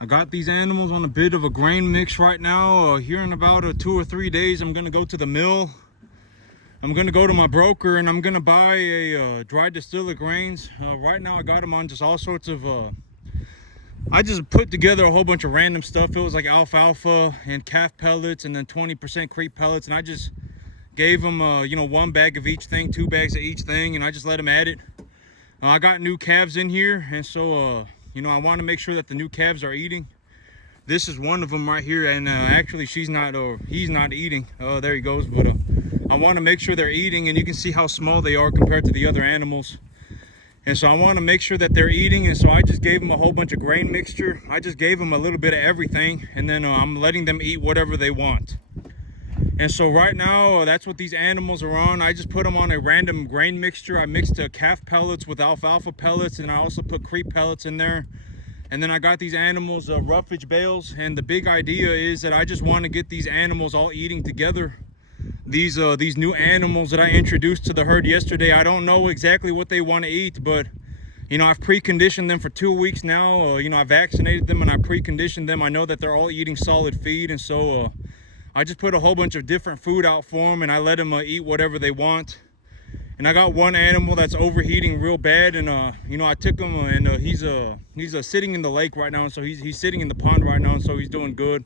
I got these animals on a bit of a grain mix right now. Here in about 2 or 3 days, I'm gonna go to the mill. I'm gonna go to my broker and I'm gonna buy a dry distiller grains. Right now I got them on just all sorts of, I just put together a whole bunch of random stuff. It was like alfalfa and calf pellets and then 20% creep pellets. And I just gave them, you know, 1 bag of each thing, 2 bags of each thing, and I just let them at it. I got new calves in here, and so, you know, I want to make sure that the new calves are eating. This is one of them right here, and actually she's not, or he's not eating. There he goes, but I want to make sure they're eating, and you can see how small they are compared to the other animals. And so I want to make sure that they're eating, and so I just gave them a whole bunch of grain mixture. I just gave them a little bit of everything, and then I'm letting them eat whatever they want. And so right now, that's what these animals are on. I just put them on a random grain mixture. I mixed calf pellets with alfalfa pellets, and I also put creep pellets in there. And then I got these animals roughage bales, and the big idea is that I just want to get these animals all eating together. These new animals that I introduced to the herd yesterday, I don't know exactly what they want to eat, but you know, I've preconditioned them for 2 weeks now. You know, I vaccinated them and I preconditioned them. I know that they're all eating solid feed, and so I just put a whole bunch of different food out for them, and I let them eat whatever they want. And I got one animal that's overheating real bad, and you know, I took him, and he's sitting in the lake right now, and so he's sitting in the pond right now, and so he's doing good.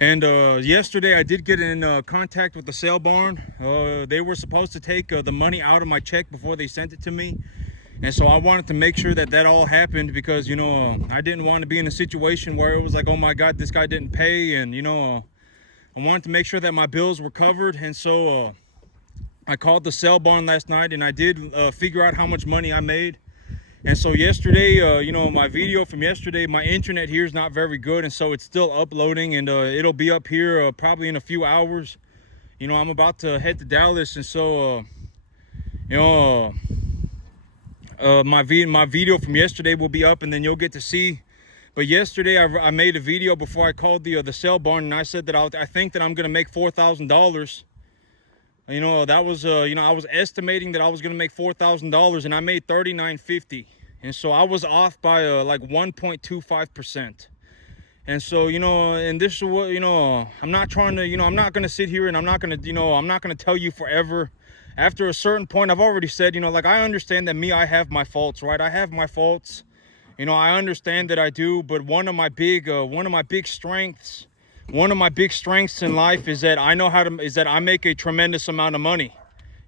And yesterday I did get in contact with the sale barn. They were supposed to take the money out of my check before they sent it to me. And so I wanted to make sure that that all happened, because, you know, I didn't want to be in a situation where it was like, oh my God, this guy didn't pay. And, you know, I wanted to make sure that my bills were covered. And so I called the sale barn last night, and I did figure out how much money I made. And so yesterday, you know, my video from yesterday, my internet here is not very good. And so it's still uploading, and it'll be up here probably in a few hours. You know, I'm about to head to Dallas. And so, you know, my video from yesterday will be up, and then you'll get to see. But yesterday I made a video before I called the sale barn, and I said that I think that I'm gonna make $4,000. You know, that was you know, I was estimating that I was gonna make $4,000, and I made $39.50, and so I was off by like 1.25%. And so, you know, and this is what, you know, I'm not trying to, you know, I'm not gonna sit here and I'm not gonna, you know, I'm not gonna tell you forever. After a certain point, I've already said, you know, like, I understand that I have my faults, right? I have my faults. You know, I understand that I do, but one of my big strengths in life is that I make a tremendous amount of money.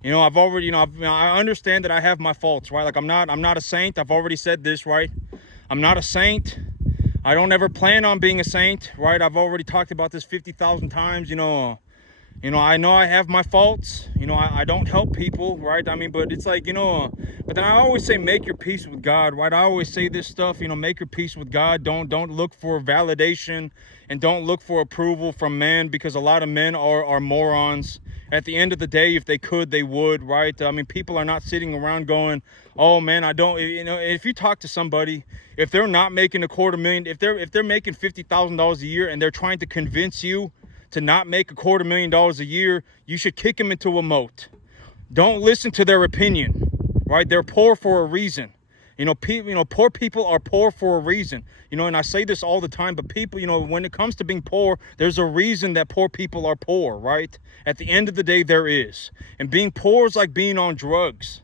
You know, I've already, you know, I understand that I have my faults, right? Like, I'm not a saint. I've already said this, right? I'm not a saint. I don't ever plan on being a saint, right? I've already talked about this 50,000 times, you know. I know I have my faults. You know, I don't help people, right? I mean, but it's like, you know, but then I always say, make your peace with God, right? I always say this stuff, you know, make your peace with God. Don't look for validation, and don't look for approval from men, because a lot of men are morons. At the end of the day, if they could, they would, right? I mean, people are not sitting around going, oh man, I don't, you know, if you talk to somebody, if they're not making $250,000, if they're making $50,000 a year, and they're trying to convince you to not make $250,000 a year, you should kick them into a moat. Don't listen to their opinion, right? They're poor for a reason. You know, poor people are poor for a reason. You know, and I say this all the time, but people, you know, when it comes to being poor, there's a reason that poor people are poor, right? At the end of the day, there is. And being poor is like being on drugs.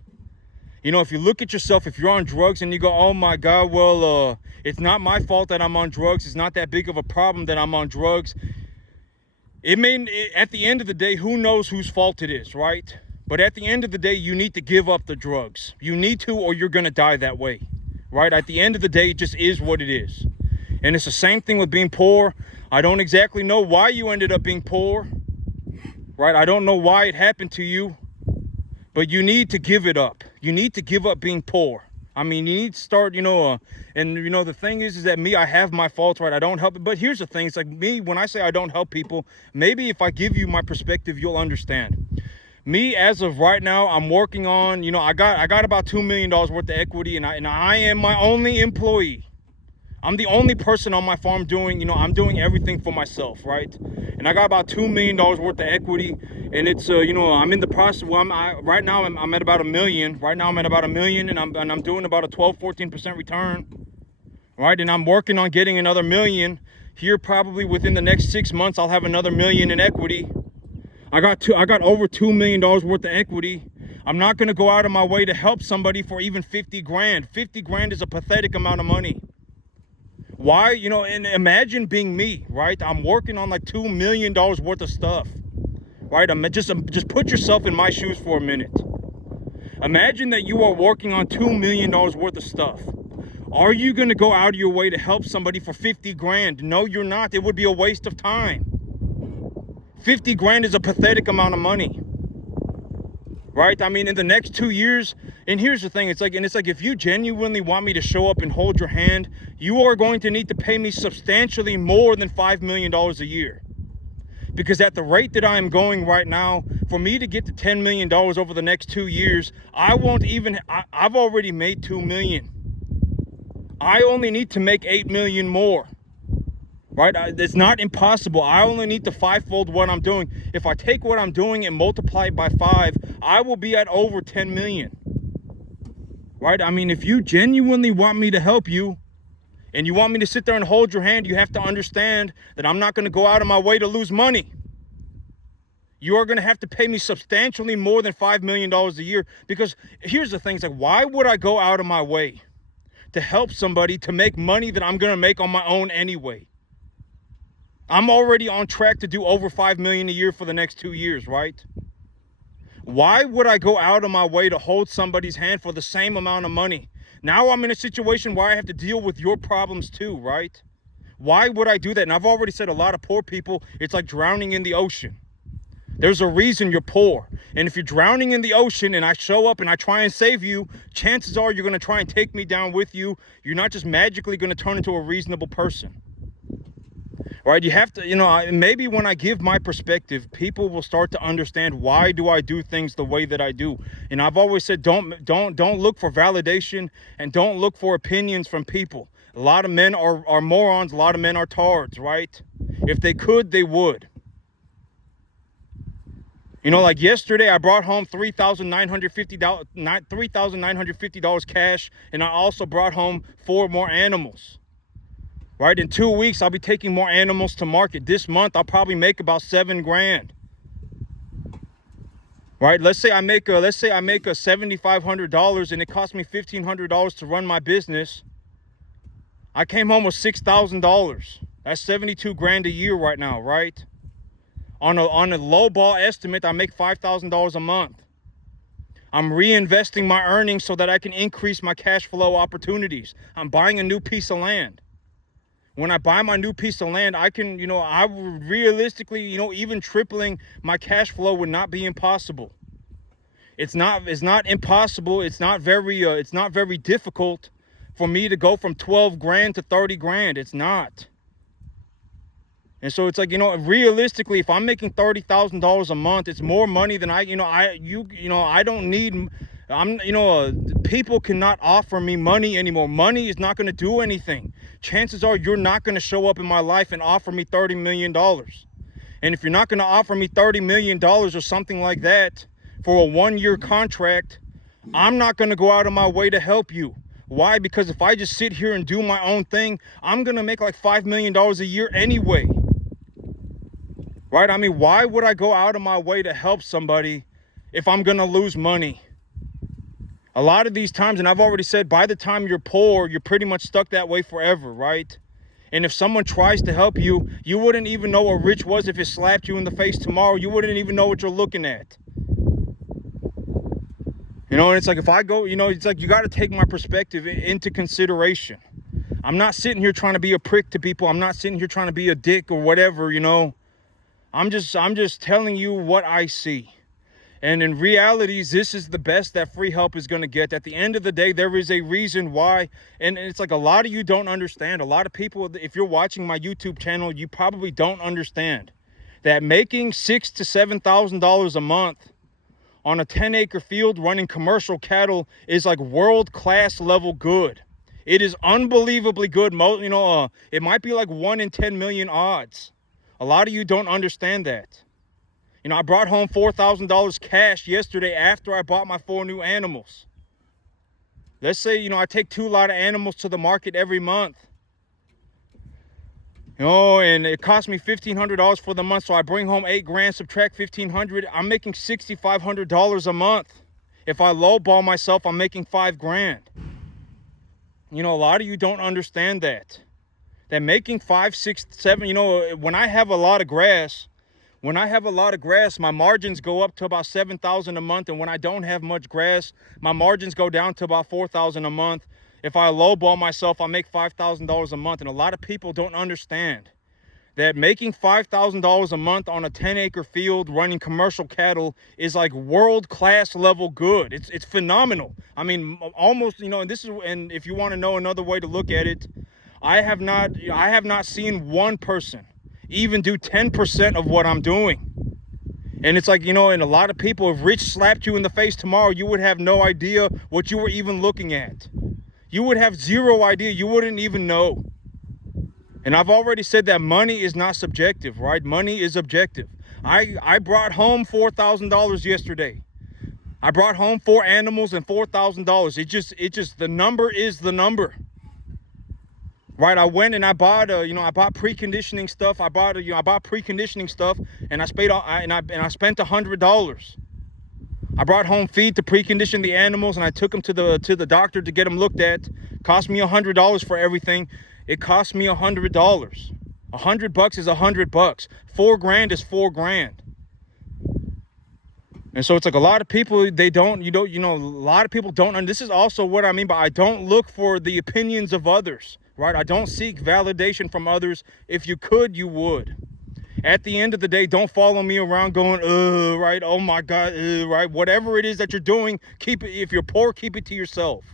You know, if you look at yourself, if you're on drugs and you go, oh my God, well, it's not my fault that I'm on drugs. It's not that big of a problem that I'm on drugs. At the end of the day, who knows whose fault it is, right? But at the end of the day, you need to give up the drugs. You need to, or you're going to die that way, right? At the end of the day, it just is what it is. And it's the same thing with being poor. I don't exactly know why you ended up being poor, right? I don't know why it happened to you, but you need to give it up. You need to give up being poor. I mean, you need to start, you know, and, you know, the thing is that I have my faults, right? I don't help it. But here's the thing. It's like me, when I say I don't help people, maybe if I give you my perspective, you'll understand. Me, as of right now, I'm working on, you know, I got about $2 million worth of equity, and I am my only employee. I'm the only person on my farm doing, you know, I'm doing everything for myself, right? And I got about $2 million worth of equity, and it's, you know, I'm in the process. Well, right now I'm at about $1 million. Right now I'm at about $1 million, and I'm doing about a 12-14% return, right? And I'm working on getting another million. Here probably within the next 6 months, I'll have another million in equity. I got over $2 million worth of equity. I'm not gonna go out of my way to help somebody for even 50 grand. 50 grand is a pathetic amount of money. Why? You know, and imagine being me, right? I'm working on like $2 million worth of stuff, right? Just put yourself in my shoes for a minute. Imagine that you are working on $2 million worth of stuff. Are you going to go out of your way to help somebody for 50 grand? No, you're not. It would be a waste of time. 50 grand is a pathetic amount of money, right? I mean, in the next 2 years, and here's the thing, it's like if you genuinely want me to show up and hold your hand, you are going to need to pay me substantially more than $5 million a year. Because at the rate that I am going right now, for me to get to $10 million over the next 2 years, I've already made $2 million. I only need to make 8 million more, right? It's not impossible. I only need to fivefold what I'm doing. If I take what I'm doing and multiply it by 5, I will be at over 10 million, right? I mean, if you genuinely want me to help you and you want me to sit there and hold your hand, you have to understand that I'm not going to go out of my way to lose money. You are going to have to pay me substantially more than $5 million a year, because here's the thing, it's like, why would I go out of my way to help somebody to make money that I'm going to make on my own anyway? I'm already on track to do over 5 million a year for the next 2 years, right? Why would I go out of my way to hold somebody's hand for the same amount of money? Now I'm in a situation where I have to deal with your problems too, right? Why would I do that? And I've already said, a lot of poor people, it's like drowning in the ocean. There's a reason you're poor. And if you're drowning in the ocean and I show up and I try and save you, chances are you're going to try and take me down with you. You're not just magically going to turn into a reasonable person. Right? You have to, you know, maybe when I give my perspective, people will start to understand, why do I do things the way that I do? And I've always said, don't look for validation and don't look for opinions from people. A lot of men are morons. A lot of men are tards, right? If they could, they would. You know, like yesterday, I brought home $3,950 cash, and I also brought home 4 more animals. Right? In 2 weeks, I'll be taking more animals to market. This month, I'll probably make about 7 grand. Right? Let's say I make a $7,500 and it cost me $1,500 to run my business. I came home with $6,000. That's 72 grand a year right now, right? On a low ball estimate, I make $5,000 a month. I'm reinvesting my earnings so that I can increase my cash flow opportunities. I'm buying a new piece of land. When I buy my new piece of land, I can, you know, I realistically, you know, even tripling my cash flow would not be impossible. It's not impossible. It's not very difficult for me to go from 12 grand to 30 grand. It's not. And so it's like, you know, realistically, if I'm making $30,000 a month, it's more money than people cannot offer me money anymore. Money is not going to do anything. Chances are you're not going to show up in my life and offer me $30 million. And if you're not going to offer me $30 million or something like that for a 1-year contract, I'm not going to go out of my way to help you. Why? Because if I just sit here and do my own thing, I'm going to make like $5 million a year anyway. Right? I mean, why would I go out of my way to help somebody if I'm going to lose money? A lot of these times, and I've already said, by the time you're poor, you're pretty much stuck that way forever, right? And if someone tries to help you, you wouldn't even know what rich was if it slapped you in the face tomorrow. You wouldn't even know what you're looking at. You know, and it's like, if I go, you know, it's like, you got to take my perspective into consideration. I'm not sitting here trying to be a prick to people. I'm not sitting here trying to be a dick or whatever, you know. I'm just telling you what I see. And in realities, this is the best that free help is going to get. At the end of the day, there is a reason why. And it's like, a lot of you don't understand. A lot of people, if you're watching my YouTube channel, you probably don't understand that making $6,000 to $7,000 a month on a 10-acre field running commercial cattle is like world-class level good. It is unbelievably good. It might be like 1 in 10 million odds. A lot of you don't understand that. You know, I brought home $4,000 cash yesterday after I bought my 4 new animals. Let's say, you know, I take 2 lot of animals to the market every month. You know, and it cost me $1,500 for the month. So I bring home 8 grand, subtract 1,500. I'm making $6,500 a month. If I lowball myself, I'm making 5 grand. You know, a lot of you don't understand that. That making 5, 6, 7, you know, when I have a lot of grass, my margins go up to about $7,000 a month. And when I don't have much grass, my margins go down to about $4,000 a month. If I lowball myself, I make $5,000 a month. And a lot of people don't understand that making $5,000 a month on a 10-acre field running commercial cattle is like world-class level good. It's phenomenal. I mean, almost, you know, and if you want to know another way to look at it, I have not seen one person even do 10% of what I'm doing. And it's like, you know, and a lot of people, if Rich slapped you in the face tomorrow, you would have no idea what you were even looking at. You would have zero idea. You wouldn't even know. And I've already said that money is not subjective, right? Money is objective. I brought home $4,000 yesterday. I brought home 4 animals and $4,000. It just, the number is the number. Right, I went and I bought, I bought preconditioning stuff. I bought preconditioning stuff, and I spent $100. I brought home feed to precondition the animals, and I took them to the doctor to get them looked at. Cost me $100 for everything. It cost me $100. $100 is $100. 4 grand is 4 grand. And so it's like a lot of people, a lot of people don't. And this is also what I mean by I don't look for the opinions of others. Right? I don't seek validation from others. If you could, you would. At the end of the day, don't follow me around going, right? Oh my God, right? Whatever it is that you're doing, keep it. If you're poor, keep it to yourself.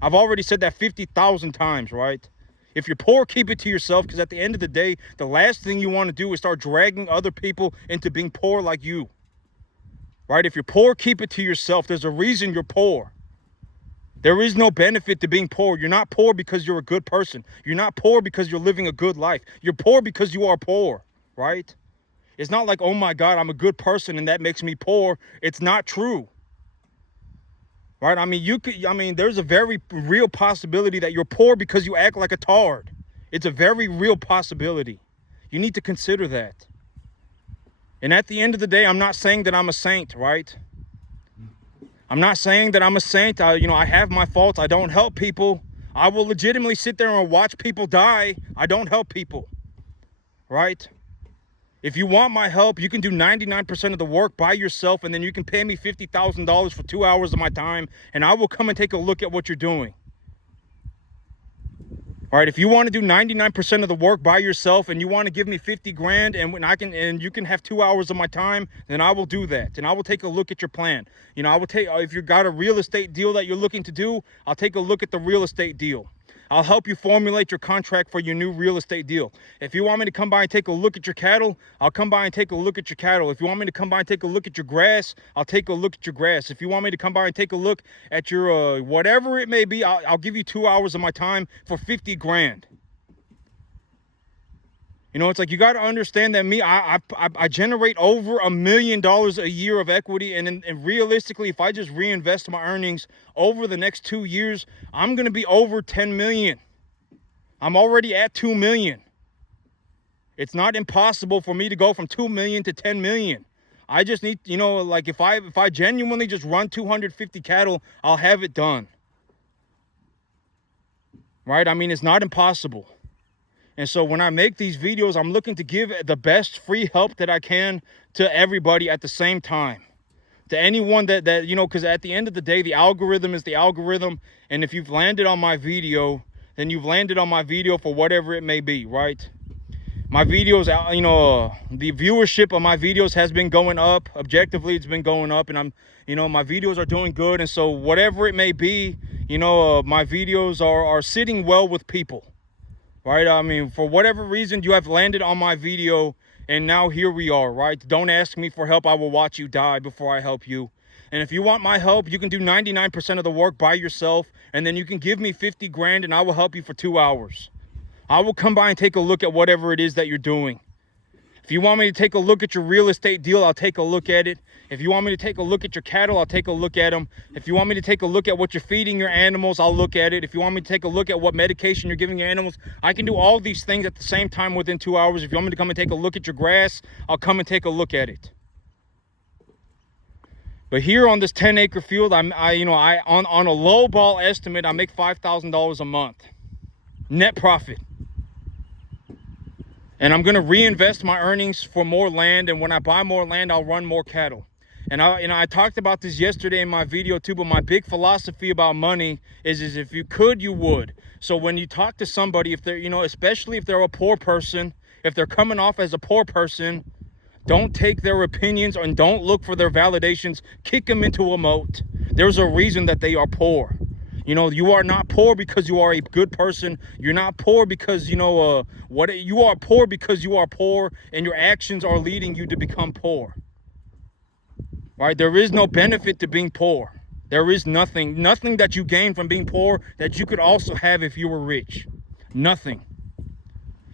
I've already said that 50,000 times, right? If you're poor, keep it to yourself, because at the end of the day, the last thing you want to do is start dragging other people into being poor like you. Right? If you're poor, keep it to yourself. There's a reason you're poor. There is no benefit to being poor. You're not poor because you're a good person. You're not poor because you're living a good life. You're poor because you are poor, right? It's not like, oh my God, I'm a good person and that makes me poor. It's not true. Right? I mean, there's a very real possibility that you're poor because you act like a tard. It's a very real possibility. You need to consider that. And at the end of the day, I'm not saying that I'm a saint, right? I'm not saying that I'm a saint. I have my faults. I don't help people. I will legitimately sit there and watch people die. I don't help people, right? If you want my help, you can do 99% of the work by yourself, and then you can pay me $50,000 for 2 hours of my time, and I will come and take a look at what you're doing. All right, if you want to do 99% of the work by yourself and you want to give me 50 grand and you can have 2 hours of my time, then I will do that. And I will take a look at your plan. You know, if you've got a real estate deal that you're looking to do, I'll take a look at the real estate deal. I'll help you formulate your contract for your new real estate deal. If you want me to come by and take a look at your cattle, I'll come by and take a look at your cattle. If you want me to come by and take a look at your grass, I'll take a look at your grass. If you want me to come by and take a look at your whatever it may be, I'll give you 2 hours of my time for 50 grand. You know, it's like you got to understand that I generate over $1 million a year of equity. And realistically, if I just reinvest my earnings over the next 2 years, I'm going to be over 10 million. I'm already at 2 million. It's not impossible for me to go from 2 million to 10 million. I just need, like if I genuinely just run 250 cattle, I'll have it done. Right? I mean, it's not impossible. And so when I make these videos, I'm looking to give the best free help that I can to everybody at the same time. To anyone that because at the end of the day, the algorithm is the algorithm. And if you've landed on my video, then you've landed on my video for whatever it may be, right? My videos, the viewership of my videos has been going up. Objectively, it's been going up. And my videos are doing good. And so whatever it may be, my videos are sitting well with people. Right? I mean, for whatever reason, you have landed on my video, and now here we are, right? Don't ask me for help. I will watch you die before I help you. And if you want my help, you can do 99% of the work by yourself, and then you can give me 50 grand, and I will help you for 2 hours. I will come by and take a look at whatever it is that you're doing. If you want me to take a look at your real estate deal, I'll take a look at it. If you want me to take a look at your cattle, I'll take a look at them. If you want me to take a look at what you're feeding your animals, I'll look at it. If you want me to take a look at what medication you're giving your animals, I can do all these things at the same time within 2 hours. If you want me to come and take a look at your grass, I'll come and take a look at it. But here on this 10-acre field, on a low ball estimate, I make $5,000 a month net profit. And I'm going to reinvest my earnings for more land. And when I buy more land, I'll run more cattle. And I talked about this yesterday in my video too, but my big philosophy about money is if you could, you would. So when you talk to somebody, if they're, especially if they're a poor person, if they're coming off as a poor person, don't take their opinions and don't look for their validations. Kick them into a moat. There's a reason that they are poor. You are not poor because you are a good person. You're not poor because, you are poor because you are poor and your actions are leading you to become poor. Right? There is no benefit to being poor. There is nothing that you gain from being poor that you could also have if you were rich. Nothing.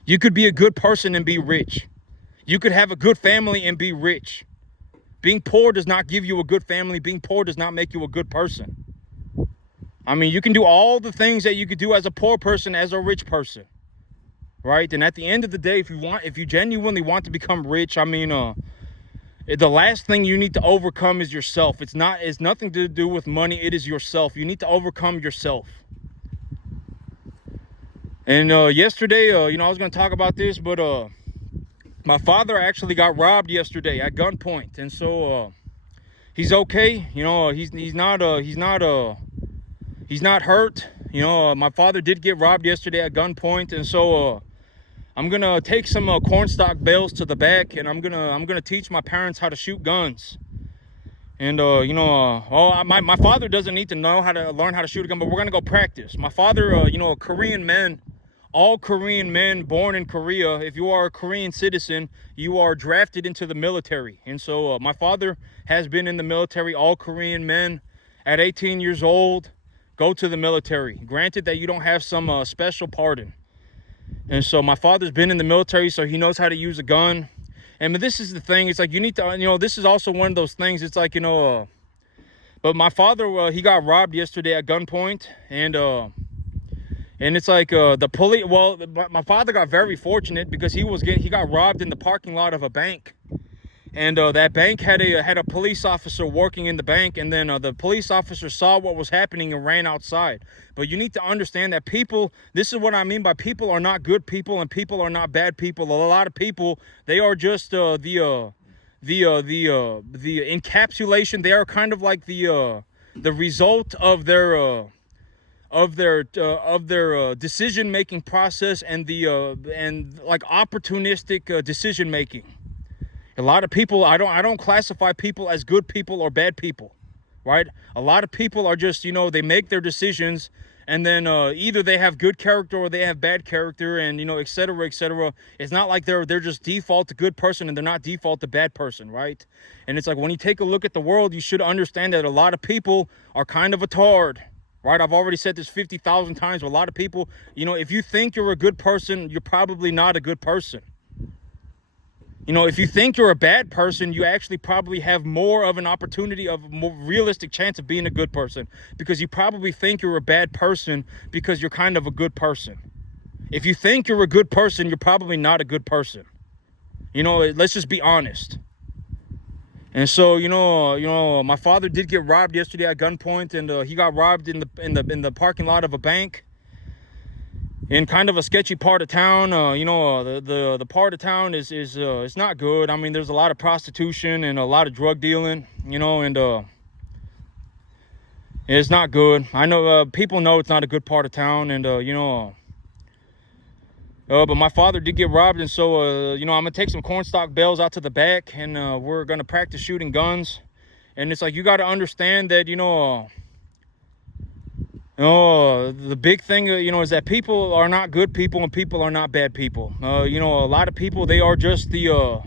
You could be a good person and be rich. You could have a good family and be rich. Being poor does not give you a good family. Being poor does not make you a good person. I mean, you can do all the things that you could do as a poor person, as a rich person, right? And at the end of the day, if you genuinely want to become rich, I mean, the last thing you need to overcome is yourself. It's nothing to do with money. It is yourself. You need to overcome yourself. And yesterday, I was going to talk about this, but my father actually got robbed yesterday at gunpoint, and so he's okay. He's not hurt. My father did get robbed yesterday at gunpoint, and so I'm gonna take some cornstalk bales to the back, and I'm gonna teach my parents how to shoot guns. And my father doesn't need to learn how to shoot a gun, but we're gonna go practice. My father, Korean men, all Korean men born in Korea, if you are a Korean citizen, you are drafted into the military. And so my father has been in the military. All Korean men at 18 years old go to the military, granted that you don't have some special pardon. And so my father's been in the military, so he knows how to use a gun. And this is the thing, it's like you need to, this is also one of those things, it's like, but my father, he got robbed yesterday at gunpoint, and it's like the police, my father got very fortunate because he got robbed in the parking lot of a bank. And that bank had a police officer working in the bank, and then the police officer saw what was happening and ran outside. But you need to understand that people, this is what I mean by people are not good people and people are not bad people. A lot of people, they are just the encapsulation. They are kind of like the result of their decision making process and like opportunistic decision making. A lot of people, I don't classify people as good people or bad people, right? A lot of people are just, they make their decisions, and then either they have good character or they have bad character, and et cetera, et cetera. It's not like they're just default to good person and they're not default to bad person, right? And it's like when you take a look at the world, you should understand that a lot of people are kind of a tard, right? I've already said this 50,000 times. But a lot of people, if you think you're a good person, you're probably not a good person. If you think you're a bad person, you actually probably have more of an opportunity, of a more realistic chance of being a good person, because you probably think you're a bad person because you're kind of a good person. If you think you're a good person, you're probably not a good person. Let's just be honest. And so, my father did get robbed yesterday at gunpoint, and he got robbed in the parking lot of a bank. In kind of a sketchy part of town. The part of town is it's not good. I mean, there's a lot of prostitution and a lot of drug dealing, and it's not good. I know people know it's not a good part of town, and but my father did get robbed, and so I'm gonna take some cornstalk bales out to the back, and we're gonna practice shooting guns. And it's like, you got to understand that the big thing, is that people are not good people and people are not bad people. A lot of people, they are just a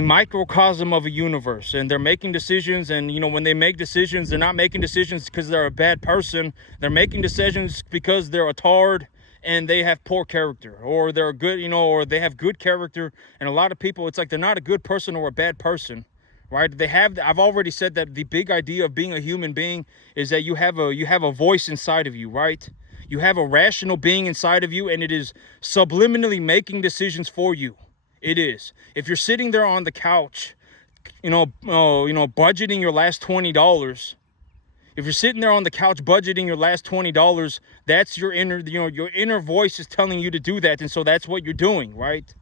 microcosm of a universe, and they're making decisions. And, when they make decisions, they're not making decisions because they're a bad person. They're making decisions because they're a tard, and they have poor character, or they're good, or they have good character. And a lot of people, it's like they're not a good person or a bad person, right? I've already said that the big idea of being a human being is that you have a voice inside of you, right? You have a rational being inside of you, and it is subliminally making decisions for you. It is. If you're sitting there on the couch, budgeting your last $20, if you're sitting there on the couch budgeting your last $20, that's your inner voice is telling you to do that. And so that's what you're doing, right?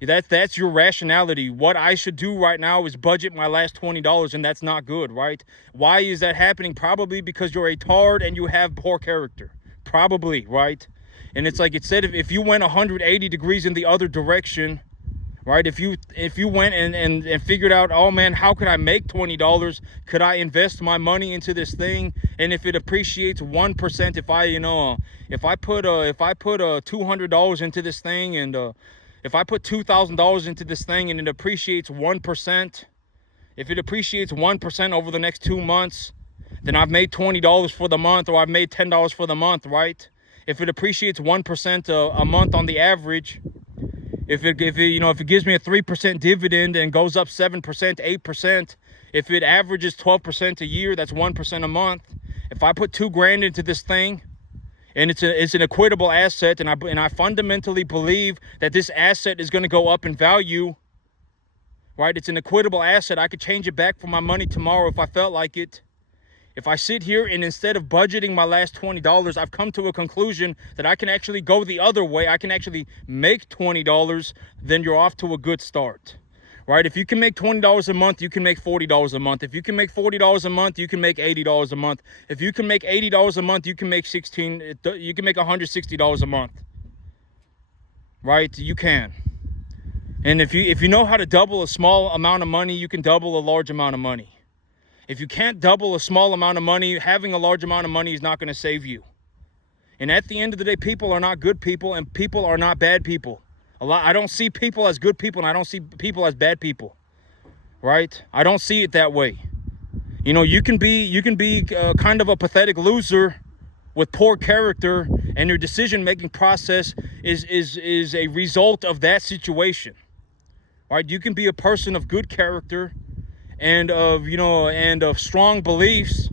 That's your rationality. What I should do right now is budget my last $20, and that's not good, right? Why is that happening? Probably because you're a tard and you have poor character. Probably, right? And it's like it said, if you went 180 degrees in the other direction, right? If you went and figured out, oh man, how could I make $20? Could I invest my money into this thing? And if it appreciates 1%, if I put $200 into this thing, and if I put $2,000 into this thing and it appreciates 1%, if it appreciates 1% over the next 2 months, then I've made $20 for the month, or I've made $10 for the month, right? If it appreciates 1% a month on the average, if it gives me a 3% dividend and goes up 7%, 8%, if it averages 12% a year, that's 1% a month. If I put $2,000 into this thing, and it's an equitable asset, and I fundamentally believe that this asset is going to go up in value, right? It's an equitable asset. I could change it back for my money tomorrow if I felt like it. If I sit here and instead of budgeting my last $20, I've come to a conclusion that I can actually go the other way, I can actually make $20, then you're off to a good start, right? If you can make $20 a month, you can make $40 a month. If you can make $40 a month, you can make $80 a month. If you can make $80 a month, you can make $160 a month, right? You can. And if you know how to double a small amount of money, you can double a large amount of money. If you can't double a small amount of money, having a large amount of money is not going to save you. And at the end of the day, people are not good people, and people are not bad people. I don't see people as good people, and I don't see people as bad people, right? I don't see it that way. You can be kind of a pathetic loser with poor character, and your decision-making process is a result of that situation, right? You can be a person of good character and of strong beliefs,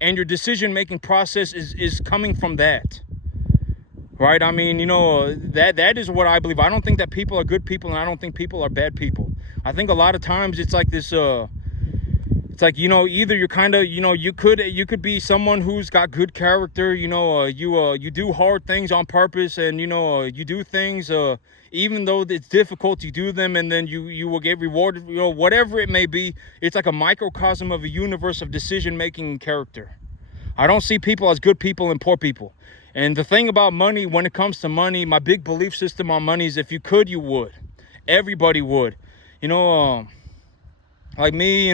and your decision-making process is coming from that, right? I mean, that is what I believe. I don't think that people are good people, and I don't think people are bad people. I think a lot of times it's like this, it's like, either you're kind of, you could be someone who's got good character, you do hard things on purpose, and, you do things, even though it's difficult, you do them, and then you will get rewarded, whatever it may be. It's like a microcosm of a universe of decision-making and character. I don't see people as good people and poor people. And the thing about money, when it comes to money, my big belief system on money is if you could, you would. Everybody would. Like me,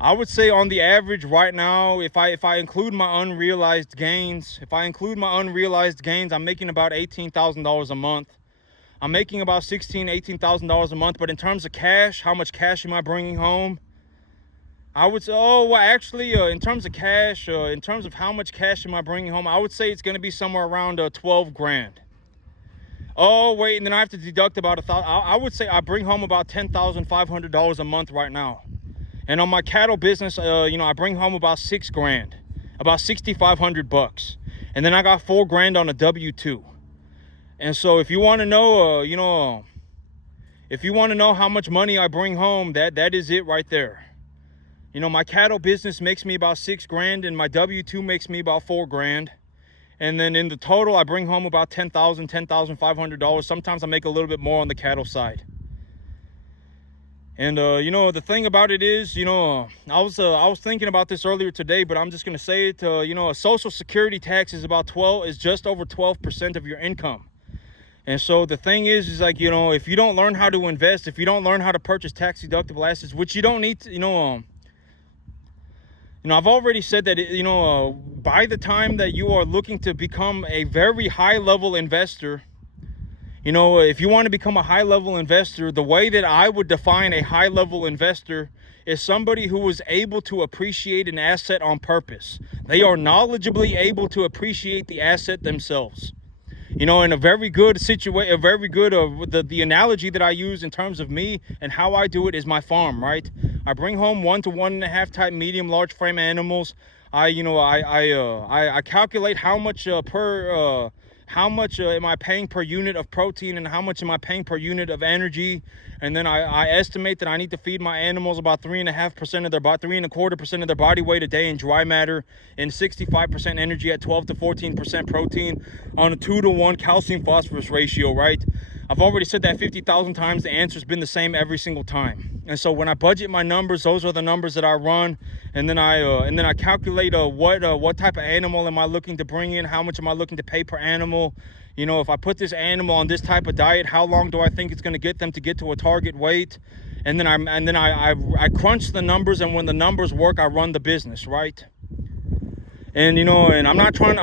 I would say on the average right now, if I include my unrealized gains, I'm making about $18,000 a month. I'm making about $18,000 a month. But in terms of cash, how much cash am I bringing home? I would say, in terms of cash, in terms of how much cash am I bringing home, I would say it's going to be somewhere around $12,000. Oh, wait, and then I have to deduct about $1,000. I would say I bring home about $10,500 a month right now. And on my cattle business, I bring home about $6,000, about $6,500 and then I got $4,000 on a W-2. And so if you want to know, if you want to know how much money I bring home, that is it right there. My cattle business makes me about $6,000, and my W-2 makes me about $4,000. And then in the total, I bring home about $10,500. Sometimes I make a little bit more on the cattle side. And the thing about it is, I was thinking about this earlier today, but I'm just gonna say it. A Social Security tax is just over 12% of your income. And so the thing is like, if you don't learn how to invest, if you don't learn how to purchase tax deductible assets, which you don't need to, I've already said that, by the time that you are looking to become a very high level investor, if you want to become a high level investor, the way that I would define a high level investor is somebody who is able to appreciate an asset on purpose. They are knowledgeably able to appreciate the asset themselves. You know, in a very good situation, the analogy that I use in terms of me and how I do it is my farm, right? I bring home 1 to 1.5 type medium, large frame animals. I calculate how much am I paying per unit of protein and how much am I paying per unit of energy. And then I estimate that I need to feed my animals about 3.5% of their 3.25% of their body weight a day in dry matter and 65% energy at 12 to 14% protein on a 2-to-1 calcium phosphorus ratio, right? I've already said that 50,000 times. The answer's been the same every single time. And so when I budget my numbers, those are the numbers that I run. And then I calculate what type of animal am I looking to bring in, how much am I looking to pay per animal. You know, if I put this animal on this type of diet, how long do I think it's going to get them to get to a target weight? And then I crunch the numbers, and when the numbers work, I run the business, right? And you know, and I'm not trying to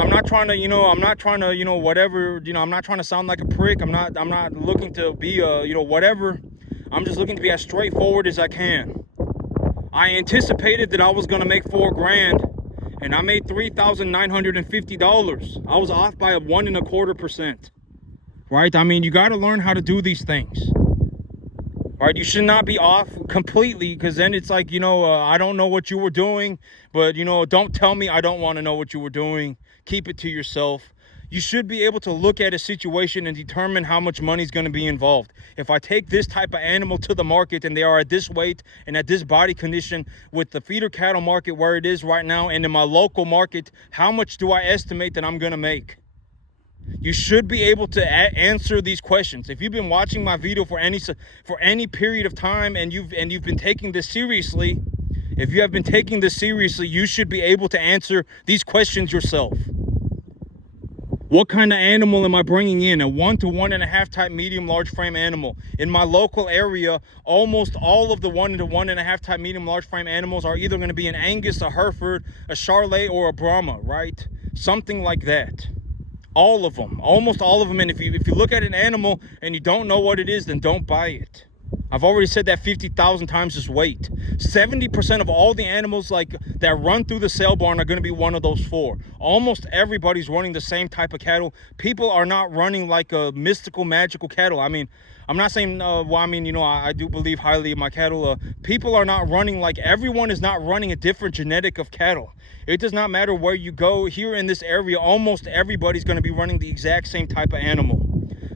sound like a prick. I'm not looking to be whatever. I'm just looking to be as straightforward as I can. I anticipated that I was gonna make $4,000, and I made $3,950. I was off by 1.25%. Right? I mean, you got to learn how to do these things. Right? You should not be off completely, because then it's like, I don't know what you were doing, but don't tell me I don't want to know what you were doing. Keep it to yourself. You should be able to look at a situation and determine how much money is going to be involved. If I take this type of animal to the market and they are at this weight and at this body condition, with the feeder cattle market where it is right now and in my local market, how much do I estimate that I'm going to make? You should be able to answer these questions. If you've been watching my video for any period of time and you've been taking this seriously, if you have been taking this seriously, you should be able to answer these questions yourself. What kind of animal am I bringing in? A 1 to 1.5 type medium large frame animal. In my local area, almost all of the 1 to 1.5 type medium large frame animals are either going to be an Angus, a Hereford, a Charolais, or a Brahma, right? Something like that. All of them, almost all of them. And if you look at an animal and you don't know what it is, then don't buy it. I've already said that 50,000 times. Just wait. 70% of all the animals that run through the sale barn are going to be one of those 4. Almost everybody's running the same type of cattle. People are not running like a mystical, magical cattle. I mean, I'm not saying, I do believe highly in my cattle. People are not running like, everyone is not running a different genetic of cattle. It does not matter where you go. Here in this area, almost everybody's going to be running the exact same type of animal.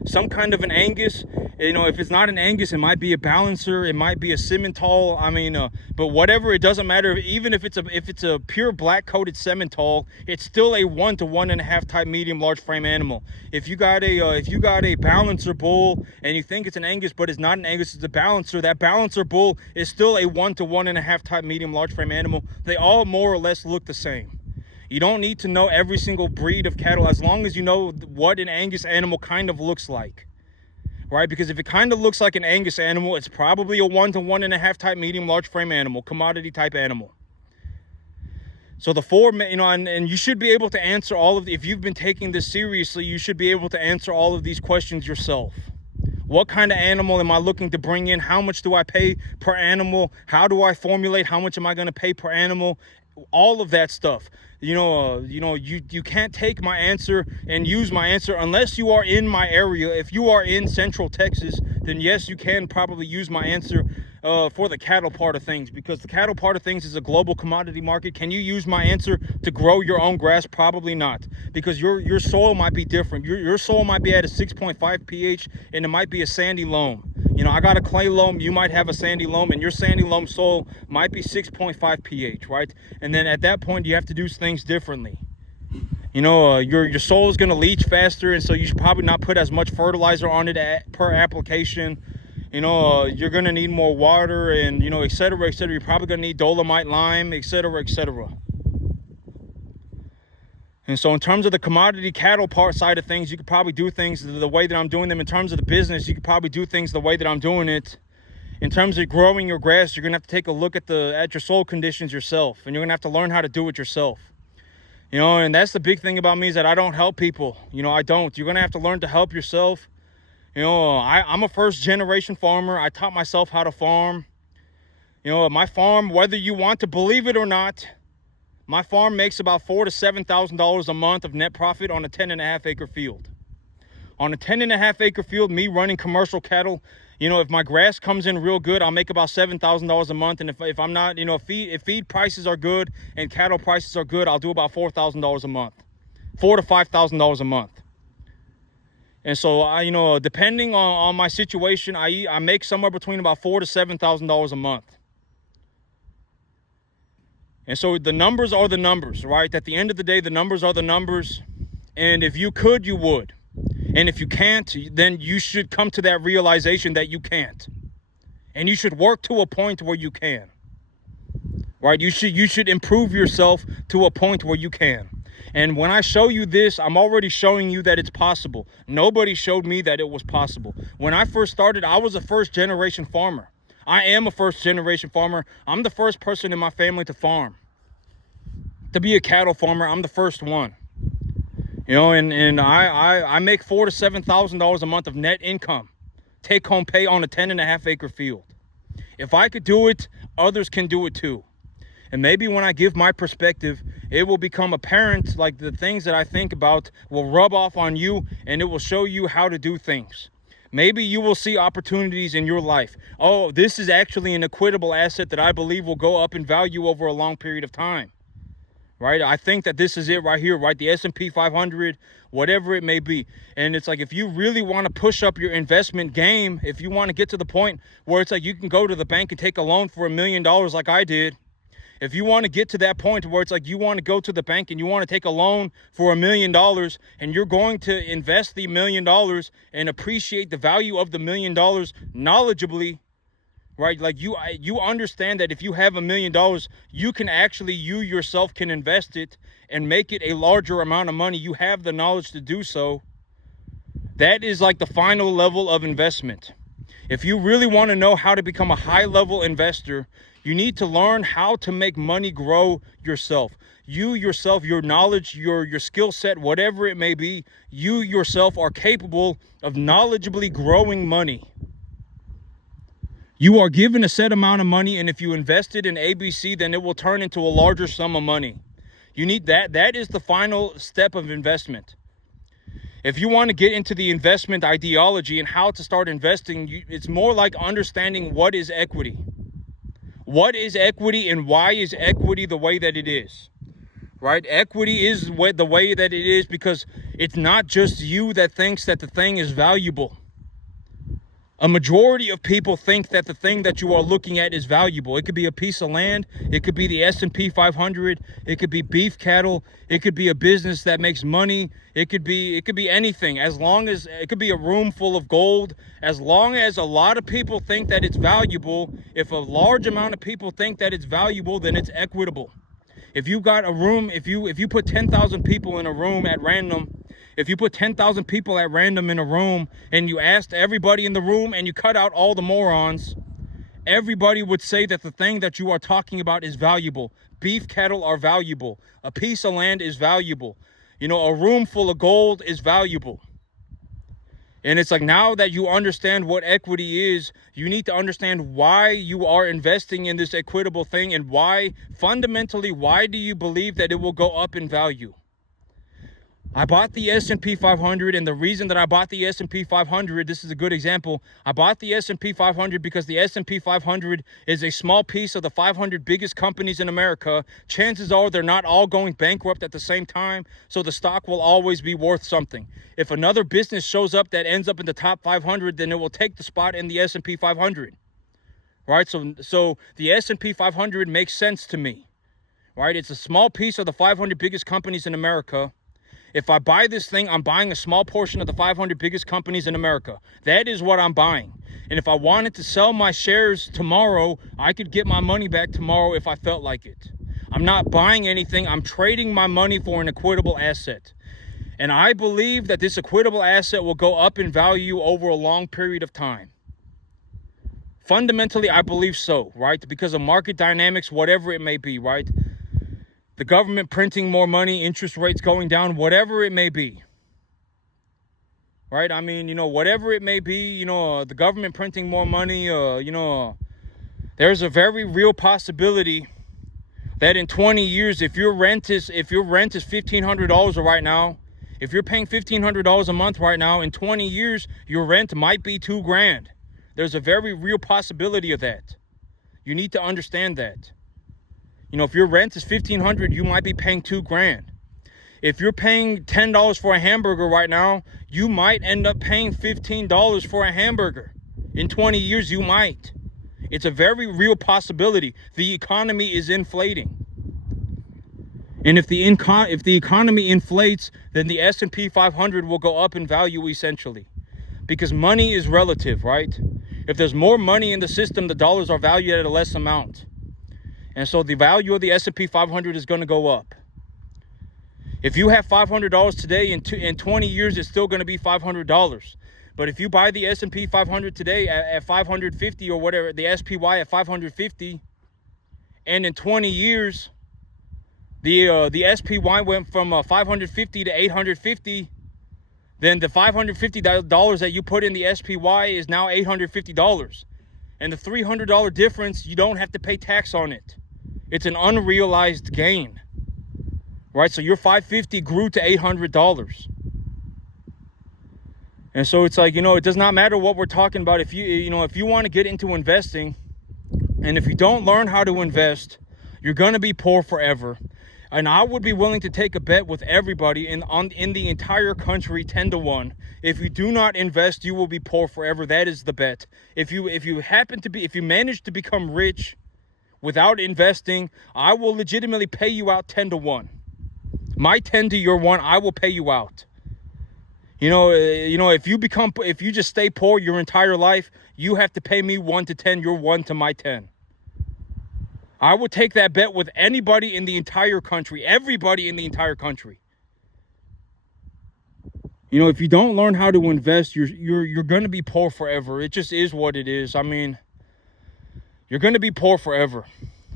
Some kind of an Angus. If it's not an Angus, it might be a balancer, it might be a Simmental. But whatever, it doesn't matter. Even if it's a pure black coated Simmental, it's still a 1 to 1.5 type medium large frame animal. If you got a balancer bull and you think it's an Angus, but it's not an Angus, it's a balancer, that balancer bull is still a 1 to 1.5 type medium large frame animal. They all more or less look the same. You don't need to know every single breed of cattle, as long as you know what an Angus animal kind of looks like. Right? Because if it kind of looks like an Angus animal, it's probably a 1 to 1.5 type medium large frame animal, commodity type animal. So the 4, and you should be able to answer if you've been taking this seriously, you should be able to answer all of these questions yourself. What kind of animal am I looking to bring in? How much do I pay per animal? How do I formulate? How much am I going to pay per animal? All of that stuff. You can't take my answer and use my answer unless you are in my area. If you are in Central Texas, then yes, you can probably use my answer for the cattle part of things, because the cattle part of things is a global commodity market. Can you use my answer to grow your own grass? Probably not, because your soil might be different. Your soil might be at a 6.5 pH and it might be a sandy loam. I got a clay loam, you might have a sandy loam, and your sandy loam soil might be 6.5 pH, right? And then at that point, you have to do things differently. Your soil is going to leach faster, and so you should probably not put as much fertilizer on it per application. You're going to need more water, and, et cetera, et cetera. You're probably going to need dolomite, lime, et cetera, et cetera. And so in terms of the commodity cattle part side of things, you could probably do things the way that I'm doing them. In terms of the business, you could probably do things the way that I'm doing it. In terms of growing your grass, you're going to have to take a look at your soil conditions yourself, and you're going to have to learn how to do it yourself. And that's the big thing about me, is that I don't help people. I don't. You're going to have to learn to help yourself. I'm a first generation farmer. I taught myself how to farm. You know, my farm, whether you want to believe it or not, my farm makes about $4,000 to $7,000 a month of net profit on a 10.5 acre field. On a 10.5 acre field, me running commercial cattle, you know, if my grass comes in real good, I'll make about $7,000 a month. And if I'm not, you know, if feed prices are good and cattle prices are good, I'll do about $4,000 a month, $4,000 to $5,000 a month. And so I, you know, depending on my situation, I make somewhere between about $4,000 to $7,000 a month. And so the numbers are the numbers, right? At the end of the day, the numbers are the numbers. And if you could, you would. And if you can't, then you should come to that realization that you can't. And you should work to a point where you can. Right? You should improve yourself to a point where you can. And when I show you this, I'm already showing you that it's possible. Nobody showed me that it was possible. When I first started, I was a first generation farmer. I am a first generation farmer. I'm the first person in my family to farm. To be a cattle farmer, I'm the first one. You know, and I make $4,000 to $7,000 a month of net income, take home pay on a 10.5 acre field. If I could do it, others can do it too. And maybe when I give my perspective, it will become apparent, like the things that I think about will rub off on you, and it will show you how to do things. Maybe you will see opportunities in your life. Oh, this is actually an equitable asset that I believe will go up in value over a long period of time. Right? I think that this is it right here, right? The S&P 500, whatever it may be. And it's like, if you really want to push up your investment game, if you want to get to the point where it's like you can go to the bank and take a loan for $1 million like I did. If you want to get to that point where it's like you want to go to the bank and you want to take a loan for $1 million and you're going to invest the $1 million and appreciate the value of the $1 million knowledgeably, right? Like you understand that if you have $1 million, you can actually, you yourself can invest it and make it a larger amount of money. You have the knowledge to do so. That is like the final level of investment. If you really want to know how to become a high level investor, you need to learn how to make money grow yourself. You yourself, your knowledge, your skill set, whatever it may be, you yourself are capable of knowledgeably growing money. You are given a set amount of money, and if you invest it in ABC, then it will turn into a larger sum of money. You need that. That is the final step of investment. If you want to get into the investment ideology and how to start investing, it's more like understanding what is equity. What is equity and why is equity the way that it is? Right? Equity is the way that it is because it's not just you that thinks that the thing is valuable. A majority of people think that the thing that you are looking at is valuable. It could be a piece of land. It could be the S&P 500. It could be beef cattle. It could be a business that makes money. It could be anything. As long as it could be a room full of gold. As long as a lot of people think that it's valuable, if a large amount of people think that it's valuable, then it's equitable. If you got a room, if you put 10,000 people in a room at random, if you put 10,000 people at random in a room and you asked everybody in the room and you cut out all the morons, everybody would say that the thing that you are talking about is valuable. Beef cattle are valuable. A piece of land is valuable. You know, a room full of gold is valuable. And it's like, now that you understand what equity is, you need to understand why you are investing in this equitable thing and why, fundamentally, why do you believe that it will go up in value? I bought the S&P 500, and the reason that I bought the S&P 500, this is a good example. I bought the S&P 500 because the S&P 500 is a small piece of the 500 biggest companies in America. Chances are they're not all going bankrupt at the same time, so the stock will always be worth something. If another business shows up that ends up in the top 500, then it will take the spot in the S&P 500. Right? So the S&P 500 makes sense to me. Right? It's a small piece of the 500 biggest companies in America. If I buy this thing, I'm buying a small portion of the 500 biggest companies in America. That is what I'm buying. And if I wanted to sell my shares tomorrow, I could get my money back tomorrow if I felt like it. I'm not buying anything. I'm trading my money for an equitable asset. And I believe that this equitable asset will go up in value over a long period of time. Fundamentally, I believe so, right? Because of market dynamics, whatever it may be, right? The government printing more money, interest rates going down, whatever it may be. Right? I mean, you know, whatever it may be, you know, the government printing more money, you know, There's a very real possibility that in 20 years, if your rent is $1,500 right now, if you're paying $1,500 a month right now, in 20 years, your rent might be $2,000. There's a very real possibility of that. You need to understand that. You know, if your rent is $1,500, you might be paying $2,000. If you're paying $10 for a hamburger right now, you might end up paying $15 for a hamburger. In 20 years, you might. It's a very real possibility. The economy is inflating. And if the economy inflates, then the S&P 500 will go up in value essentially. Because money is relative, right? If there's more money in the system, the dollars are valued at a less amount. And so the value of the S&P 500 is going to go up. If you have $500 today, in 20 years, it's still going to be $500. But if you buy the S&P 500 today at 550 or whatever, the SPY at 550, and in 20 years, the SPY went from 550 to 850, then the $550 that you put in the SPY is now $850. And the $300 difference, you don't have to pay tax on it. It's an unrealized gain. Right? So your 550 grew to $800. And so it's like, you know, it does not matter what we're talking about. If you want to get into investing, and if you don't learn how to invest, you're going to be poor forever. And I would be willing to take a bet with everybody in the entire country, 10-1. If you do not invest, you will be poor forever. That is the bet. If you manage to become rich without investing, I will legitimately pay you out 10-1. My 10 to your 1, I will pay you out. You know, if you just stay poor your entire life, you have to pay me 1 to 10, you're 1 to my 10. I would take that bet with anybody in the entire country, everybody in the entire country. You know, if you don't learn how to invest, you're going to be poor forever. It just is what it is. I mean, you're going to be poor forever.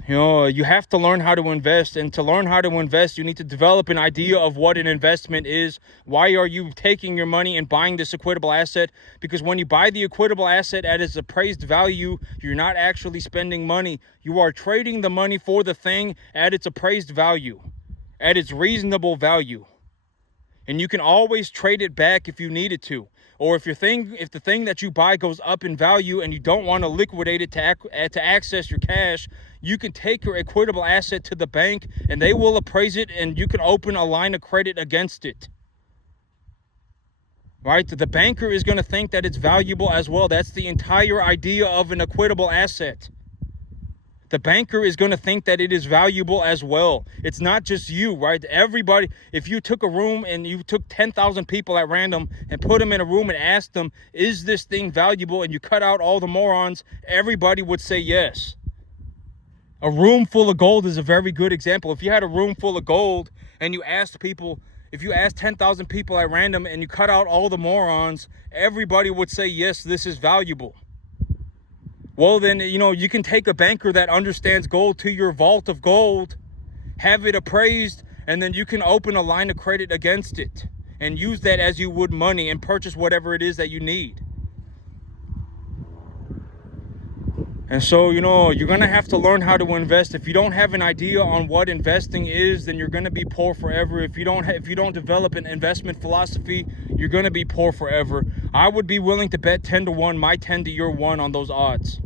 You know, you have to learn how to invest, and to learn how to invest, you need to develop an idea of what an investment is. Why are you taking your money and buying this equitable asset? Because when you buy the equitable asset at its appraised value, you're not actually spending money. You are trading the money for the thing at its appraised value, at its reasonable value. And you can always trade it back if you needed to. Or if the thing that you buy goes up in value and you don't want to liquidate it to access your cash, you can take your equitable asset to the bank and they will appraise it, and you can open a line of credit against it. Right? The banker is going to think that it's valuable as well. That's the entire idea of an equitable asset. The banker is going to think that it is valuable as well. It's not just you, right? Everybody, if you took a room and you took 10,000 people at random and put them in a room and asked them, is this thing valuable? And you cut out all the morons, everybody would say yes. A room full of gold is a very good example. If you had a room full of gold and you asked people, if you asked 10,000 people at random and you cut out all the morons, everybody would say, yes, this is valuable. Well, then, you know, you can take a banker that understands gold to your vault of gold, have it appraised, and then you can open a line of credit against it and use that as you would money and purchase whatever it is that you need. And so, you know, you're going to have to learn how to invest. If you don't have an idea on what investing is, then you're going to be poor forever. If you don't develop an investment philosophy, you're going to be poor forever. I would be willing to bet 10-1, my 10 to your 1 on those odds.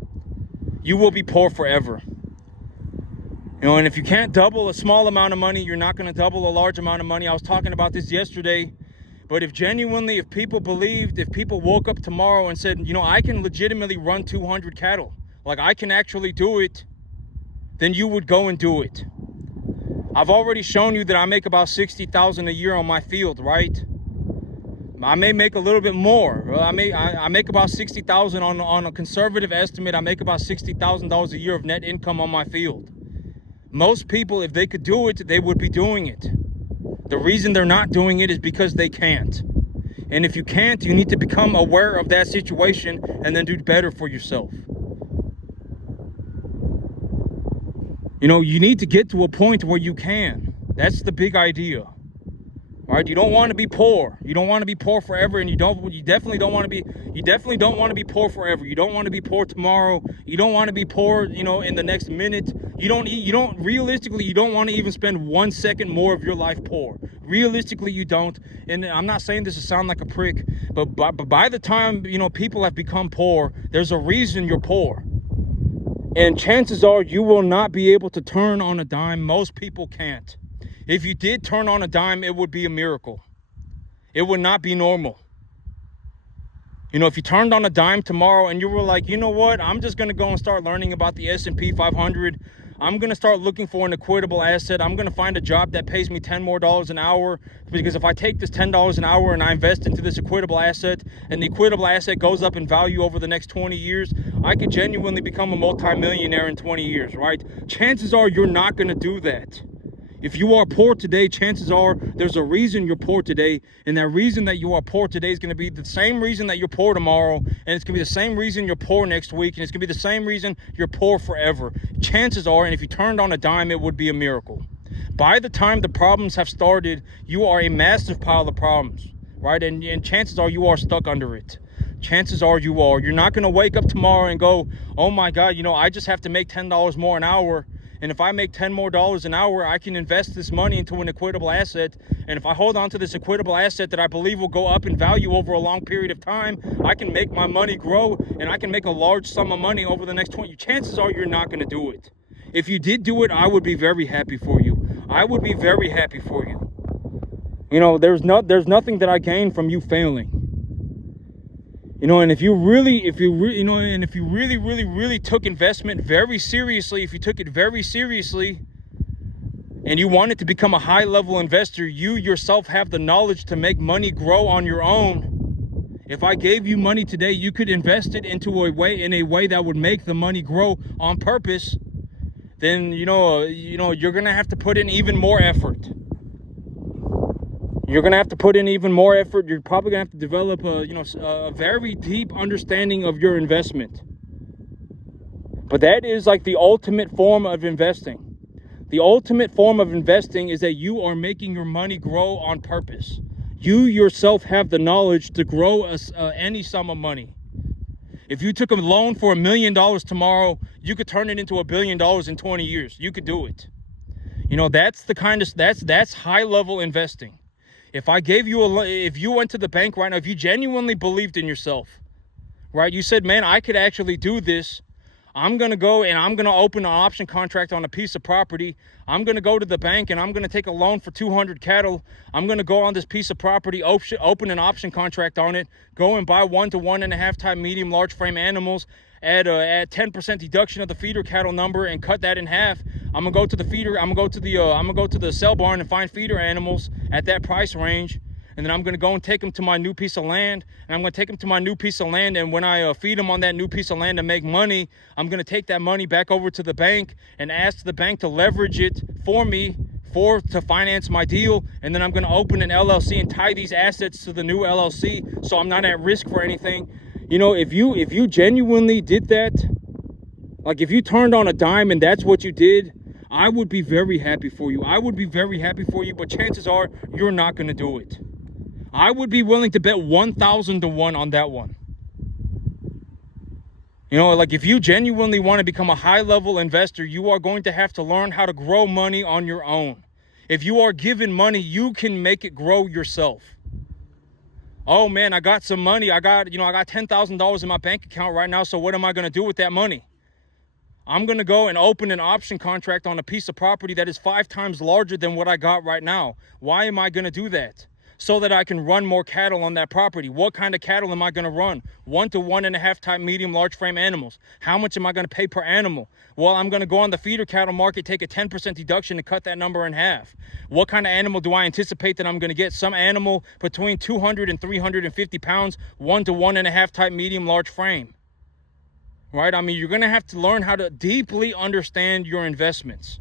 You will be poor forever. You know, and if you can't double a small amount of money, you're not going to double a large amount of money. I was talking about this yesterday. But if people woke up tomorrow and said, you know, I can legitimately run 200 cattle, like I can actually do it, then you would go and do it. I've already shown you that I make about $60,000 a year on my field, right? I may make a little bit more. I make about $60,000 on a conservative estimate. I make about $60,000 a year of net income on my field. Most people, if they could do it, they would be doing it. The reason they're not doing it is because they can't. And if you can't, you need to become aware of that situation and then do better for yourself. You know, you need to get to a point where you can. That's the big idea. right? You don't want to be poor. You don't want to be poor forever, and you definitely don't want to be poor forever. You don't want to be poor tomorrow. You don't want to be poor, in the next minute. Realistically, you don't want to even spend 1 second more of your life poor. Realistically, you don't. And I'm not saying this to sound like a prick, but by the time, people have become poor, there's a reason you're poor. And chances are you will not be able to turn on a dime. Most people can't. If you did turn on a dime, it would be a miracle. It would not be normal. If you turned on a dime tomorrow and you were like, you know what, I'm just going to go and start learning about the S&P 500. I'm going to start looking for an equitable asset. I'm going to find a job that pays me $10 more an hour, because if I take this $10 an hour and I invest into this equitable asset, and the equitable asset goes up in value over the next 20 years, I could genuinely become a multimillionaire in 20 years, right? Chances are you're not going to do that. If you are poor today, chances are there's a reason you're poor today, and that reason that you are poor today is going to be the same reason that you're poor tomorrow, and it's going to be the same reason you're poor next week, and it's going to be the same reason you're poor forever. Chances are, and if you turned on a dime, it would be a miracle. By the time the problems have started, you are a massive pile of problems, right? And chances are you are stuck under it. Chances are you are. You're not going to wake up tomorrow and go, oh my God, I just have to make $10 more an hour. And if I make $10 more an hour, I can invest this money into an equitable asset. And if I hold on to this equitable asset that I believe will go up in value over a long period of time, I can make my money grow, and I can make a large sum of money over the next 20 years. Chances are you're not going to do it. If you did do it, I would be very happy for you. I would be very happy for you. There's nothing that I gain from you failing. And if you really took investment very seriously, if you took it very seriously and you wanted to become a high level investor, you yourself have the knowledge to make money grow on your own. If I gave you money today, you could invest it in a way that would make the money grow on purpose. Then, you're going to have to put in even more effort. You're going to have to put in even more effort. You're probably going to have to develop a very deep understanding of your investment. But that is like the ultimate form of investing. The ultimate form of investing is that you are making your money grow on purpose. You yourself have the knowledge to grow any sum of money. If you took a loan for $1 million tomorrow, you could turn it into $1 billion in 20 years. You could do it. That's high level investing. If I gave you if you went to the bank right now, if you genuinely believed in yourself, right? You said, man, I could actually do this. I'm going to go and I'm going to open an option contract on a piece of property. I'm going to go to the bank and I'm going to take a loan for 200 cattle. I'm going to go on this piece of property, open an option contract on it, go and buy 1 to 1.5 time medium large frame animals, add 10% deduction of the feeder cattle number and cut that in half. I'm going to go to the feeder. I'm going to go to the sell barn and find feeder animals at that price range. And then I'm going to go and take them to my new piece of land. And I'm going to take them to my new piece of land. And when I feed them on that new piece of land to make money, I'm going to take that money back over to the bank and ask the bank to leverage it for me to finance my deal. And then I'm going to open an LLC and tie these assets to the new LLC so I'm not at risk for anything. If you genuinely did that, like if you turned on a dime and that's what you did, I would be very happy for you. I would be very happy for you, but chances are you're not going to do it. I would be willing to bet 1,000 to 1 on that one. Like if you genuinely want to become a high-level investor, you are going to have to learn how to grow money on your own. If you are given money, you can make it grow yourself. Oh man, I got some money. I got $10,000 in my bank account right now. So what am I going to do with that money? I'm going to go and open an option contract on a piece of property that is 5 times larger than what I got right now. Why am I going to do that? So that I can run more cattle on that property. What kind of cattle am I going to run? 1 to 1.5 type medium large frame animals. How much am I going to pay per animal? Well, I'm going to go on the feeder cattle market, take a 10% deduction and cut that number in half. What kind of animal do I anticipate that I'm going to get? Some animal between 200 and 350 pounds, 1 to 1.5 type medium large frame. Right? You're going to have to learn how to deeply understand your investments.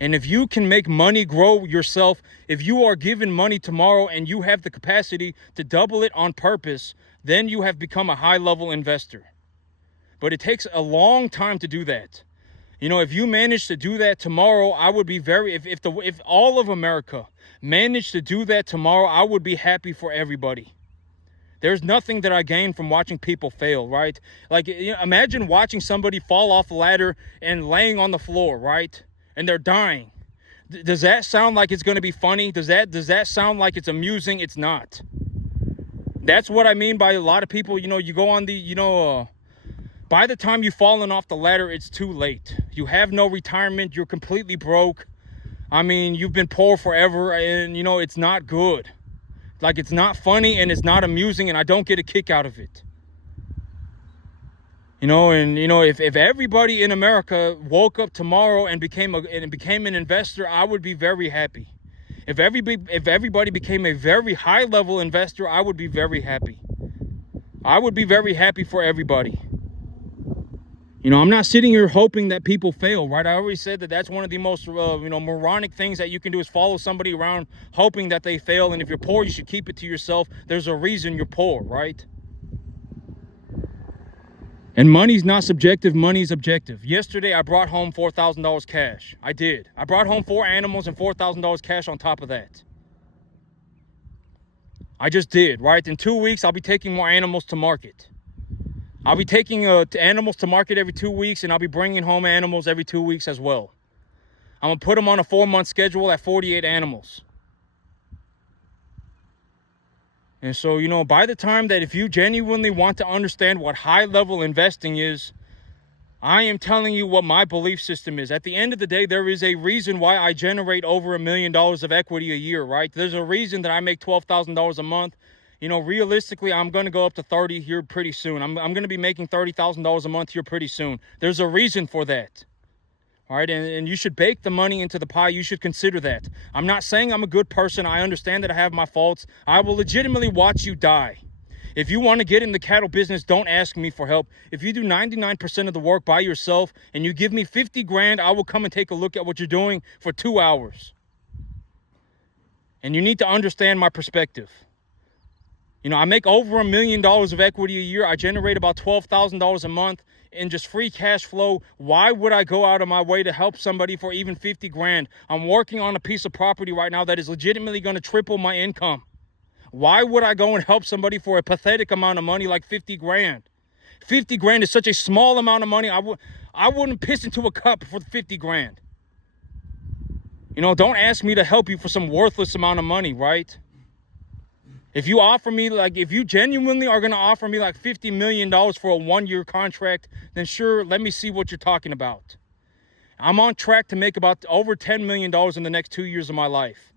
And if you can make money grow yourself, if you are given money tomorrow and you have the capacity to double it on purpose, then you have become a high-level investor. But it takes a long time to do that. You know, if you manage to do that tomorrow, I would be very, if all of America managed to do that tomorrow, I would be happy for everybody. There's nothing that I gain from watching people fail, right? Like, you know, imagine watching somebody fall off a ladder and laying on the floor, right? And they're dying. Does that sound like it's going to be funny? Does that sound like it's amusing? It's not. That's what I mean by a lot of people, you know, you go on the, you know, by the time you've fallen off the ladder, it's too late. You have no retirement. You're completely broke. I mean, you've been poor forever, and, you know, it's not good. Like, it's not funny, and it's not amusing, and I don't get a kick out of it. You know, and, you know, if everybody in America woke up tomorrow and became an investor, I would be very happy. If everybody became a very high-level investor, I would be very happy. I would be very happy for everybody. You know, I'm not sitting here hoping that people fail, right? I already said that that's one of the most, you know, moronic things that you can do is follow somebody around hoping that they fail. And if you're poor, you should keep it to yourself. There's a reason you're poor, right? And money's not subjective, money's objective. Yesterday, I brought home $4,000 cash. I did. I brought home 4 animals and $4,000 cash on top of that. I just did, right? In 2 weeks, I'll be taking more animals to market. I'll be taking animals to market every 2 weeks, and I'll be bringing home animals every 2 weeks as well. I'm going to put them on a 4-month schedule at 48 animals. And so, you know, by the time that if you genuinely want to understand what high-level investing is, I am telling you what my belief system is. At the end of the day, there is a reason why I generate over $1 million of equity a year, right? There's a reason that I make $12,000 a month. You know, realistically, I'm going to go up to 30 here pretty soon. I'm going to be making $30,000 a month here pretty soon. There's a reason for that. All right, and you should bake the money into the pie. You should consider that. I'm not saying I'm a good person. I understand that I have my faults. I will legitimately watch you die. If you want to get in the cattle business, don't ask me for help. If you do 99% of the work by yourself and you give me 50 grand, I will come and take a look at what you're doing for 2 hours. And you need to understand my perspective. You know, I make over $1 million of equity a year. I generate about $12,000 a month in just free cash flow. Why would I go out of my way to help somebody for even 50 grand? I'm working on a piece of property right now that is legitimately going to triple my income. Why would I go and help somebody for a pathetic amount of money like 50 grand? 50 grand is such a small amount of money. I wouldn't piss into a cup for 50 grand. You know, don't ask me to help you for some worthless amount of money, right? If you offer me, like, if you genuinely are going to offer me like $50 million for a 1-year contract, then sure, let me see what you're talking about. I'm on track to make about over $10 million in the next 2 years of my life.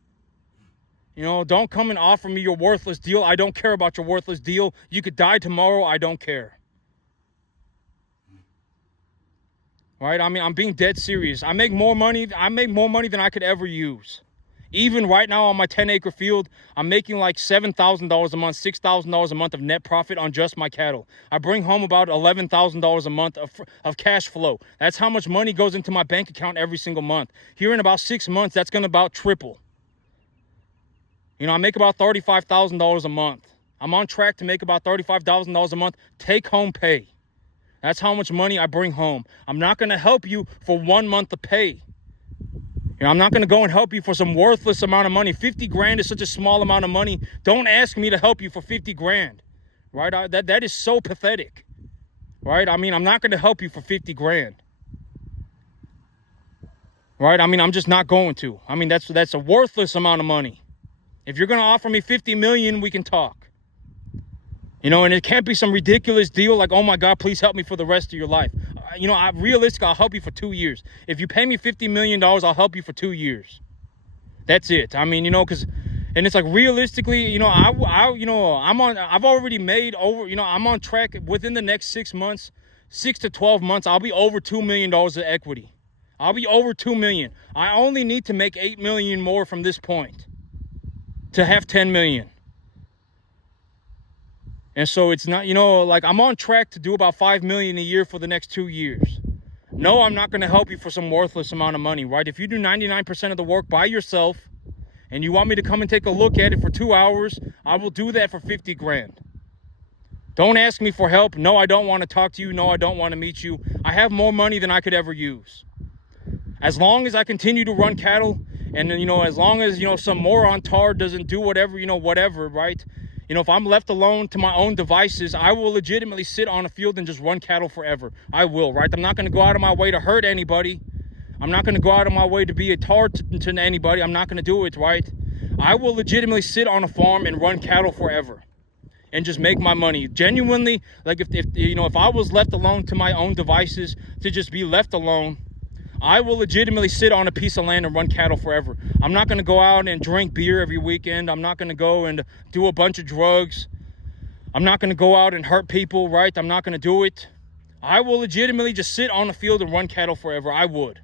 You know, don't come and offer me your worthless deal. I don't care about your worthless deal. You could die tomorrow. I don't care. Right? I mean, I'm being dead serious. I make more money than I could ever use. Even right now on my 10-acre field, I'm making like $7,000 a month, $6,000 a month of net profit on just my cattle. I bring home about $11,000 a month of cash flow. That's how much money goes into my bank account every single month. Here in about 6 months, that's going to about triple. You know, I make about $35,000 a month. I'm on track to make about $35,000 a month take-home pay. That's how much money I bring home. I'm not going to help you for 1 month of pay. You know, I'm not going to go and help you for some worthless amount of money. 50 grand is such a small amount of money. Don't ask me to help you for 50 grand, right? That is so pathetic, right? I mean, I'm not going to help you for 50 grand, right? I mean, I'm just not going to. I mean, that's a worthless amount of money. If you're going to offer me 50 million, we can talk. You know, and it can't be some ridiculous deal like, oh my God, please help me for the rest of your life. You know, realistically, I'll help you for 2 years. If you pay me $50 million, I'll help you for 2 years. That's it. I mean, you know, and it's like realistically, you know, I've already made over, you know, I'm on track within the next 6 months, 6 to 12 months, I'll be over $2 million of equity. I'll be over 2 million. I only need to make 8 million more from this point to have 10 million. And so it's not, you know, like I'm on track to do about 5 million a year for the next 2 years. No, I'm not going to help you for some worthless amount of money, right? If you do 99% of the work by yourself and you want me to come and take a look at it for 2 hours, I will do that for 50 grand. Don't ask me for help. No, I don't want to talk to you. No, I don't want to meet you. I have more money than I could ever use. As long as I continue to run cattle, and as long as some moron tard doesn't do whatever, whatever, right? If I'm left alone to my own devices, I will legitimately sit on a field and just run cattle forever. I will, right? I'm not going to go out of my way to hurt anybody. I'm not going to go out of my way to be a tard to anybody. I'm not going to do it, right? I will legitimately sit on a farm and run cattle forever and just make my money. Genuinely, like if I was left alone to my own devices, to just be left alone, I will legitimately sit on a piece of land and run cattle forever. I'm not going to go out and drink beer every weekend. I'm not going to go and do a bunch of drugs. I'm not going to go out and hurt people, right? I'm not going to do it. I will legitimately just sit on the field and run cattle forever. I would.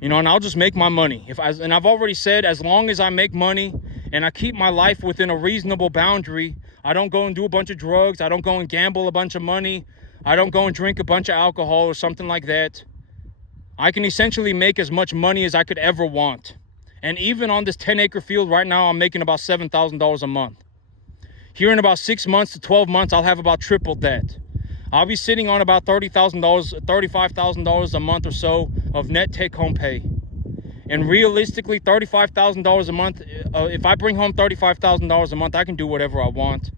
And I'll just make my money. And I've already said, as long as I make money and I keep my life within a reasonable boundary, I don't go and do a bunch of drugs. I don't go and gamble a bunch of money. I don't go and drink a bunch of alcohol or something like that. I can essentially make as much money as I could ever want. And even on this 10-acre field right now, I'm making about $7,000 a month. Here in about 6 months to 12 months, I'll have about triple that. I'll be sitting on about $30,000, $35,000 a month or so of net take-home pay. And realistically, $35,000 a month, if I bring home $35,000 a month, I can do whatever I want.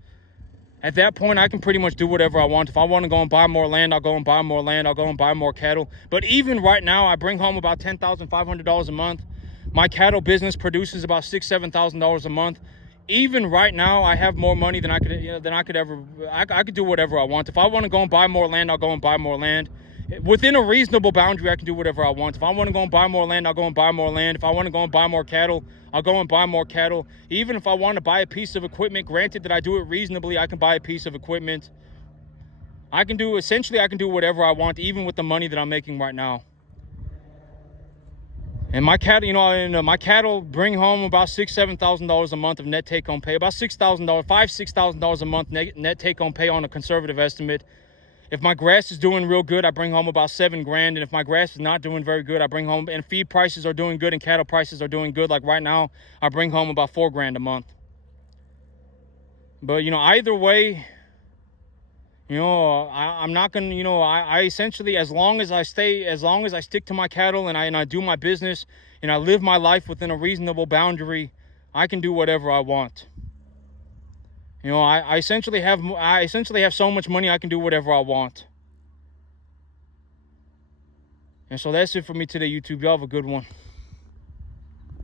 At that point, I can pretty much do whatever I want. If I want to go and buy more land, I'll go and buy more land. I'll go and buy more cattle. But even right now, I bring home about $10,500 a month. My cattle business produces about $6,000, $7,000 a month. Even right now, I have more money than I could ever. I could do whatever I want. If I want to go and buy more land, I'll go and buy more land. Within a reasonable boundary, I can do whatever I want. If I want to go and buy more land, I'll go and buy more land. If I want to go and buy more cattle, I'll go and buy more cattle. Even if I want to buy a piece of equipment, granted that I do it reasonably, I can buy a piece of equipment. I can do whatever I want, even with the money that I'm making right now. And my cattle, my cattle bring home about $6,000, $7,000 a month of net take-home pay. About $6,000 a month net take-home pay on a conservative estimate. If my grass is doing real good, I bring home about $7,000. And if my grass is not doing very good, I bring home, and feed prices are doing good and cattle prices are doing good, like right now, I bring home about $4,000 a month. But, either way, I'm not going to, I essentially, as long as I stick to my cattle and I do my business and I live my life within a reasonable boundary, I can do whatever I want. I essentially have so much money I can do whatever I want. And so that's it for me today, YouTube. Y'all have a good one.